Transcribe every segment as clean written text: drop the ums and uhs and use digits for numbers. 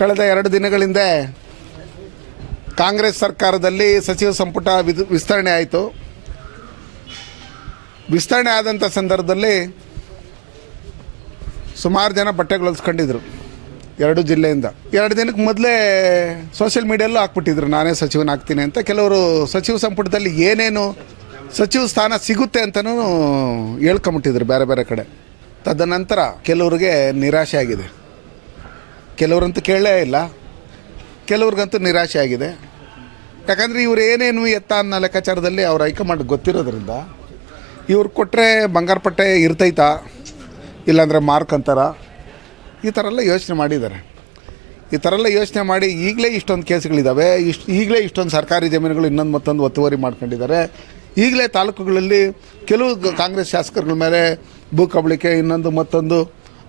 ಕಳೆದ 2 ದಿನಗಳಿಂದ ಕಾಂಗ್ರೆಸ್ ಸರ್ಕಾರದಲ್ಲಿ ಸಚಿವ ಸಂಪುಟ ವಿಸ್ತರಣೆ ಆಯಿತು. ವಿಸ್ತರಣೆ ಆದಂಥ ಸಂದರ್ಭದಲ್ಲಿ ಸುಮಾರು ಜನ ಬಟ್ಟೆಗಳು ಹೊಲಿಸ್ಕೊಂಡಿದ್ರು 2 ಜಿಲ್ಲೆಯಿಂದ. 2 ದಿನಕ್ಕೆ ಮೊದಲೇ ಸೋಷಿಯಲ್ ಮೀಡಿಯಲ್ಲೂ ಹಾಕ್ಬಿಟ್ಟಿದ್ರು ನಾನೇ ಸಚಿವನಾಗ್ತೀನಿ ಅಂತ. ಕೆಲವರು ಸಚಿವ ಸಂಪುಟದಲ್ಲಿ ಏನೇನು ಸಚಿವ ಸ್ಥಾನ ಸಿಗುತ್ತೆ ಅಂತಲೂ ಹೇಳ್ಕೊಂಬಿಟ್ಟಿದ್ರು ಬೇರೆ ಬೇರೆ ಕಡೆ. ತದನಂತರ ಕೆಲವ್ರಿಗೆ ನಿರಾಶೆ ಆಗಿದೆ. ಕೆಲವರಂತೂ ಕೇಳಲೇ ಇಲ್ಲ, ಕೆಲವ್ರಿಗಂತೂ ನಿರಾಶೆ ಆಗಿದೆ. ಯಾಕಂದರೆ ಇವರು ಏನೇನು ಎತ್ತ ಅನ್ನೋ ಲೆಕ್ಕಾಚಾರದಲ್ಲಿ ಅವ್ರ ಹೈಕಮಾಂಡ್ ಗೊತ್ತಿರೋದ್ರಿಂದ ಇವ್ರು ಕೊಟ್ಟರೆ ಬಂಗಾರಪಟ್ಟೆ ಇರ್ತೈತಾ ಇಲ್ಲಾಂದರೆ ಮಾರ್ಕ್ ಅಂತಾರ, ಈ ಥರ ಎಲ್ಲ ಯೋಚನೆ ಮಾಡಿದ್ದಾರೆ. ಈ ಥರ ಎಲ್ಲ ಯೋಚನೆ ಮಾಡಿ ಈಗಲೇ ಇಷ್ಟೊಂದು ಕೇಸ್ಗಳಿದ್ದಾವೆ, ಈಗಲೇ ಇಷ್ಟೊಂದು ಸರ್ಕಾರಿ ಜಮೀನುಗಳು ಇನ್ನೊಂದು ಮತ್ತೊಂದು ಒತ್ತುವರಿ ಮಾಡ್ಕೊಂಡಿದ್ದಾರೆ. ಈಗಲೇ ತಾಲೂಕುಗಳಲ್ಲಿ ಕೆಲವು ಕಾಂಗ್ರೆಸ್ ಶಾಸಕರುಗಳ ಮೇಲೆ ಭೂ ಕಬಳಿಕೆ ಇನ್ನೊಂದು ಮತ್ತೊಂದು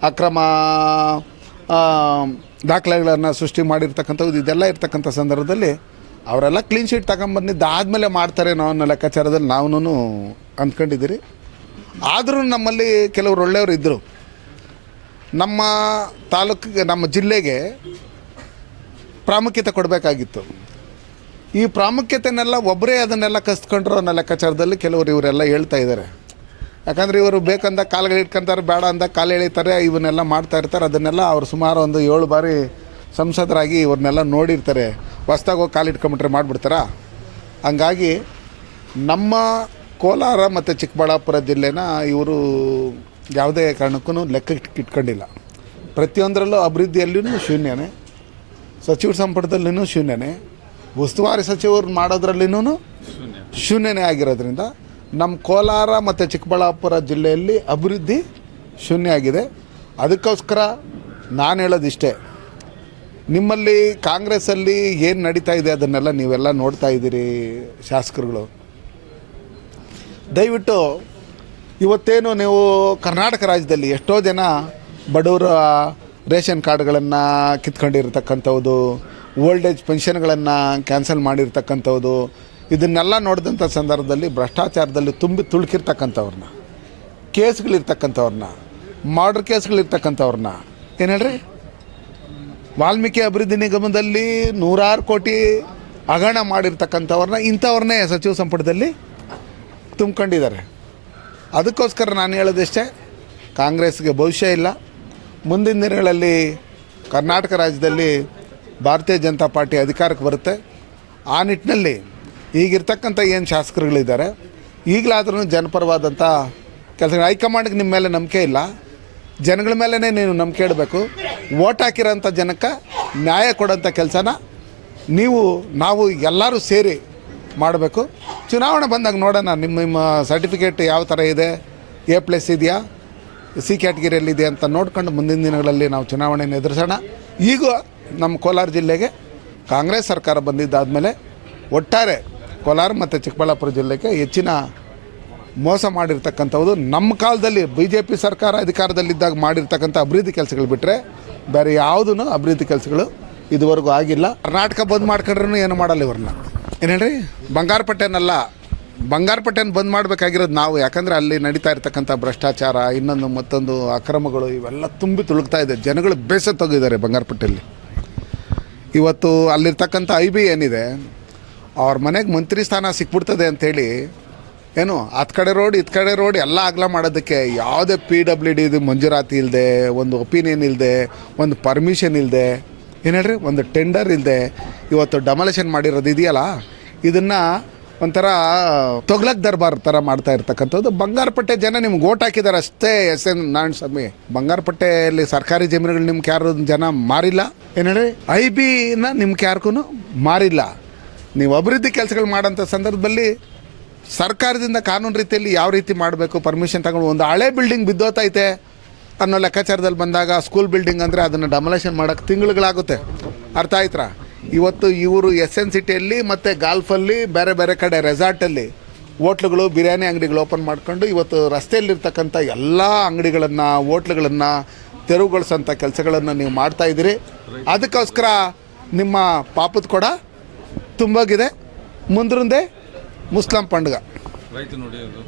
ಅಕ್ರಮ ದಾಖಲೆಗಳನ್ನು ಸೃಷ್ಟಿ ಮಾಡಿರ್ತಕ್ಕಂಥದ್ದು ಇದೆಲ್ಲ ಇರ್ತಕ್ಕಂಥ ಸಂದರ್ಭದಲ್ಲಿ ಅವರೆಲ್ಲ ಕ್ಲೀನ್ ಶೀಟ್ ತಗೊಂಬಂದಿದ್ದಾದಮೇಲೆ ಮಾಡ್ತಾರೇನೋ ಅನ್ನೋ ಲೆಕ್ಕಾಚಾರದಲ್ಲಿ ನಾವು ಅಂದ್ಕೊಂಡಿದ್ದೀರಿ. ಆದರೂ ನಮ್ಮಲ್ಲಿ ಕೆಲವರು ಒಳ್ಳೆಯವರು ಇದ್ದರು. ನಮ್ಮ ತಾಲೂಕಿಗೆ ನಮ್ಮ ಜಿಲ್ಲೆಗೆ ಪ್ರಾಮುಖ್ಯತೆ ಕೊಡಬೇಕಾಗಿತ್ತು. ಈ ಪ್ರಾಮುಖ್ಯತೆನೆಲ್ಲ ಒಬ್ಬರೇ ಅದನ್ನೆಲ್ಲ ಕಸ್ಕೊಂಡ್ರು ಅನ್ನೋ ಲೆಕ್ಕಾಚಾರದಲ್ಲಿ ಕೆಲವರು ಇವರೆಲ್ಲ ಹೇಳ್ತಾ ಇದ್ದಾರೆ. ಯಾಕಂದರೆ ಇವರು ಬೇಕಂದ ಕಾಲುಗಳು ಇಟ್ಕೊಂತಾರೆ, ಬೇಡ ಅಂದ ಕಾಲು ಎಳಿತಾರೆ, ಇವನ್ನೆಲ್ಲ ಮಾಡ್ತಾ ಇರ್ತಾರೆ. ಅದನ್ನೆಲ್ಲ ಅವರು ಸುಮಾರು ಒಂದು 7 ಬಾರಿ ಸಂಸದರಾಗಿ ಇವ್ರನ್ನೆಲ್ಲ ನೋಡಿರ್ತಾರೆ. ಹೊಸ್ದಾಗಿ ಹೋಗಿ ಕಾಲು ಇಟ್ಕೊಂಬಿಟ್ರೆ ಮಾಡಿಬಿಡ್ತಾರ. ಹಂಗಾಗಿ ನಮ್ಮ ಕೋಲಾರ ಮತ್ತು ಚಿಕ್ಕಬಳ್ಳಾಪುರ ಜಿಲ್ಲೆನ ಇವರು ಯಾವುದೇ ಕಾರಣಕ್ಕೂ ಲೆಕ್ಕಕ್ಕೆ ಇಟ್ಕೊಂಡಿಲ್ಲ. ಪ್ರತಿಯೊಂದರಲ್ಲೂ ಅಭಿವೃದ್ಧಿಯಲ್ಲೂ ಶೂನ್ಯನೇ, ಸಚಿವ ಸಂಪುಟದಲ್ಲಿನೂ ಶೂನ್ಯನೇ, ಉಸ್ತುವಾರಿ ಸಚಿವರು ಮಾಡೋದ್ರಲ್ಲಿನೂ ಶೂನ್ಯನೇ ಆಗಿರೋದ್ರಿಂದ ನಮ್ಮ ಕೋಲಾರ ಮತ್ತು ಚಿಕ್ಕಬಳ್ಳಾಪುರ ಜಿಲ್ಲೆಯಲ್ಲಿ ಅಭಿವೃದ್ಧಿ ಶೂನ್ಯ ಆಗಿದೆ. ಅದಕ್ಕೋಸ್ಕರ ನಾನು ಹೇಳೋದಿಷ್ಟೇ, ನಿಮ್ಮಲ್ಲಿ ಕಾಂಗ್ರೆಸ್ಸಲ್ಲಿ ಏನು ನಡೀತಾ ಇದೆ ಅದನ್ನೆಲ್ಲ ನೀವೆಲ್ಲ ನೋಡ್ತಾ ಇದ್ದೀರಿ ಶಾಸಕರುಗಳು. ದಯವಿಟ್ಟು ಇವತ್ತೇನು ನೀವು ಕರ್ನಾಟಕ ರಾಜ್ಯದಲ್ಲಿ ಎಷ್ಟೋ ಜನ ಬಡವರ ರೇಷನ್ ಕಾರ್ಡ್ಗಳನ್ನು ಕಿತ್ಕೊಂಡಿರ್ತಕ್ಕಂಥದ್ದು, ಓಲ್ಡ್ ಏಜ್ ಪೆನ್ಷನ್ಗಳನ್ನು ಕ್ಯಾನ್ಸಲ್ ಮಾಡಿರ್ತಕ್ಕಂಥದ್ದು, ಇದನ್ನೆಲ್ಲ ನೋಡಿದಂಥ ಸಂದರ್ಭದಲ್ಲಿ ಭ್ರಷ್ಟಾಚಾರದಲ್ಲಿ ತುಳುಕಿರ್ತಕ್ಕಂಥವ್ರನ್ನ, ಕೇಸ್ಗಳಿರ್ತಕ್ಕಂಥವ್ರನ್ನ, ಮರ್ಡರ್ ಕೇಸ್ಗಳಿರ್ತಕ್ಕಂಥವ್ರನ್ನ ಏನು ಹೇಳ್ರಿ, ವಾಲ್ಮೀಕಿ ಅಭಿವೃದ್ಧಿ ನಿಗಮದಲ್ಲಿ 100 ಕೋಟಿ ಹಗರಣ ಮಾಡಿರ್ತಕ್ಕಂಥವ್ರನ್ನ ಇಂಥವ್ರನ್ನೇ ಸಚಿವ ಸಂಪುಟದಲ್ಲಿ ತುಂಬ್ಕೊಂಡಿದ್ದಾರೆ. ಅದಕ್ಕೋಸ್ಕರ ನಾನು ಹೇಳೋದಿಷ್ಟೇ, ಕಾಂಗ್ರೆಸ್ಗೆ ಭವಿಷ್ಯ ಇಲ್ಲ. ಮುಂದಿನ ದಿನಗಳಲ್ಲಿ ಕರ್ನಾಟಕ ರಾಜ್ಯದಲ್ಲಿ ಭಾರತೀಯ ಜನತಾ ಪಾರ್ಟಿ ಅಧಿಕಾರಕ್ಕೆ ಬರುತ್ತೆ. ಆ ನಿಟ್ಟಿನಲ್ಲಿ ಈಗಿರ್ತಕ್ಕಂಥ ಏನು ಶಾಸಕರುಗಳಿದ್ದಾರೆ, ಈಗಲಾದ್ರೂ ಜನಪರವಾದಂಥ ಕೆಲಸ. ಹೈಕಮಾಂಡ್ಗೆ ನಿಮ್ಮ ಮೇಲೆ ನಂಬಿಕೆ ಇಲ್ಲ, ಜನಗಳ ಮೇಲೇ ನೀವು ನಂಬಿಕೆ ಇಡಬೇಕು. ಓಟ್ ಹಾಕಿರೋಂಥ ಜನಕ್ಕೆ ನ್ಯಾಯ ಕೊಡೋಂಥ ಕೆಲಸನ ನಾವು ಎಲ್ಲರೂ ಸೇರಿ ಮಾಡಬೇಕು. ಚುನಾವಣೆ ಬಂದಾಗ ನೋಡೋಣ ನಿಮ್ಮ ಸರ್ಟಿಫಿಕೇಟ್ ಯಾವ ಥರ ಇದೆ, A+ ಇದೆಯಾ, C ಕ್ಯಾಟಗಿರಿಯಲ್ಲಿದೆ ಅಂತ ನೋಡ್ಕೊಂಡು ಮುಂದಿನ ದಿನಗಳಲ್ಲಿ ನಾವು ಚುನಾವಣೆಯನ್ನು ಎದುರಿಸೋಣ. ಈಗ ನಮ್ಮ ಕೋಲಾರ ಜಿಲ್ಲೆಗೆ ಕಾಂಗ್ರೆಸ್ ಸರ್ಕಾರ ಬಂದಿದ್ದಾದಮೇಲೆ ಒಟ್ಟಾರೆ ಕೋಲಾರ ಮತ್ತು ಚಿಕ್ಕಬಳ್ಳಾಪುರ ಜಿಲ್ಲೆಗೆ ಹೆಚ್ಚಿನ ಮೋಸ ಮಾಡಿರ್ತಕ್ಕಂಥದ್ದು. ನಮ್ಮ ಕಾಲದಲ್ಲಿ BJP ಸರ್ಕಾರ ಅಧಿಕಾರದಲ್ಲಿದ್ದಾಗ ಮಾಡಿರ್ತಕ್ಕಂಥ ಅಭಿವೃದ್ಧಿ ಕೆಲಸಗಳು ಬಿಟ್ಟರೆ ಬೇರೆ ಯಾವುದೂ ಅಭಿವೃದ್ಧಿ ಕೆಲಸಗಳು ಇದುವರೆಗೂ ಆಗಿಲ್ಲ. ಕರ್ನಾಟಕ ಬಂದ್ ಮಾಡ್ಕೊಂಡ್ರೂ ಏನು ಮಾಡಲ್ಲ ಇವ್ರನ್ನ. ಏನು ಹೇಳ್ರಿ, ಬಂಗಾರಪಟ್ಟೆನ ಬಂದ್ ಮಾಡಬೇಕಾಗಿರೋದು ನಾವು. ಯಾಕಂದರೆ ಅಲ್ಲಿ ನಡೀತಾ ಇರ್ತಕ್ಕಂಥ ಭ್ರಷ್ಟಾಚಾರ ಇನ್ನೊಂದು ಮತ್ತೊಂದು ಅಕ್ರಮಗಳು ಇವೆಲ್ಲ ತುಂಬಿ ತುಳುಕ್ತಾ ಇದೆ. ಜನಗಳು ಬೇಸತ್ತೋಗಿದ್ದಾರೆ ಬಂಗಾರಪಟ್ಟೆಯಲ್ಲಿ. ಇವತ್ತು ಅಲ್ಲಿರ್ತಕ್ಕಂಥ IB ಏನಿದೆ, ಅವ್ರ ಮನೆಗೆ ಮಂತ್ರಿ ಸ್ಥಾನ ಸಿಕ್ಬಿಡ್ತದೆ ಅಂಥೇಳಿ ಏನು ಹತ್ತು ಕಡೆ ರೋಡ್ ಎಲ್ಲ ಅಗಲ ಮಾಡೋದಕ್ಕೆ ಯಾವುದೇ PWD ಇದು ಮಂಜೂರಾತಿ ಇಲ್ಲದೆ, ಒಂದು ಒಪಿನಿಯನ್ ಇಲ್ಲದೆ, ಒಂದು ಪರ್ಮಿಷನ್ ಇಲ್ಲದೆ, ಏನು ಹೇಳ್ರಿ, ಒಂದು ಟೆಂಡರ್ ಇಲ್ಲದೆ ಇವತ್ತು ಡೆಮಾಲಿಷನ್ ಮಾಡಿರೋದು ಇದೆಯಲ್ಲ, ಇದನ್ನು ಒಂಥರ ತೊಗ್ಲಕ್ ದರ್ಬಾರ್ ಥರ ಮಾಡ್ತಾ ಇರ್ತಕ್ಕಂಥದ್ದು. ಬಂಗಾರಪಟ್ಟೆ ಜನ ನಿಮ್ಗೆ ಓಟ್ ಹಾಕಿದ್ದಾರೆ ಅಷ್ಟೇ. SN ನಾರಾಯಣಸ್ವಾಮಿ, ಬಂಗಾರಪಟ್ಟೆಯಲ್ಲಿ ಸರ್ಕಾರಿ ಜಮೀನುಗಳು ನಿಮ್ಗೆ ಯಾರು ಜನ ಮಾರಿಲ್ಲ. ಏನು ಹೇಳಿ, IBನ ನಿಮ್ಗೆ ಯಾರಿಗೂ ಮಾರಿಲ್ಲ. ನೀವು ಅಭಿವೃದ್ಧಿ ಕೆಲಸಗಳು ಮಾಡೋಂಥ ಸಂದರ್ಭದಲ್ಲಿ ಸರ್ಕಾರದಿಂದ ಕಾನೂನು ರೀತಿಯಲ್ಲಿ ಯಾವ ರೀತಿ ಮಾಡಬೇಕು, ಪರ್ಮಿಷನ್ ತಗೊಂಡು ಒಂದು ಹಳೆ ಬಿಲ್ಡಿಂಗ್ ಬಿದ್ದೋತೈತೆ ಅನ್ನೋ ಲೆಕ್ಕಾಚಾರದಲ್ಲಿ ಬಂದಾಗ, ಸ್ಕೂಲ್ ಬಿಲ್ಡಿಂಗ್ ಅಂದರೆ ಅದನ್ನು ಡೆಮಾಲಿಷನ್ ಮಾಡೋಕ್ಕೆ ತಿಂಗಳುಗಳಾಗುತ್ತೆ. ಅರ್ಥ ಆಯ್ತಾ? ಇವತ್ತು ಇವರು SN ಸಿಟಿಯಲ್ಲಿ ಮತ್ತು ಗಾಲ್ಫಲ್ಲಿ ಬೇರೆ ಬೇರೆ ಕಡೆ ರೆಸಾರ್ಟಲ್ಲಿ ಹೋಟ್ಲುಗಳು, ಬಿರಿಯಾನಿ ಅಂಗಡಿಗಳು ಓಪನ್ ಮಾಡ್ಕೊಂಡು ಇವತ್ತು ರಸ್ತೆಯಲ್ಲಿರ್ತಕ್ಕಂಥ ಎಲ್ಲ ಅಂಗಡಿಗಳನ್ನು, ಹೋಟ್ಲುಗಳನ್ನು ತೆರವುಗೊಳಿಸೋಂಥ ಕೆಲಸಗಳನ್ನು ನೀವು ಮಾಡ್ತಾಯಿದ್ದೀರಿ. ಅದಕ್ಕೋಸ್ಕರ ನಿಮ್ಮ ಪಾಪದ ಕೊಡ ತುಂಬೋಗಿದೆ. ಮುಂದೆ ಮುಸ್ಲಿಂ ಪಂಡುಗ ರೈತ ನೋಡಿ ಅದು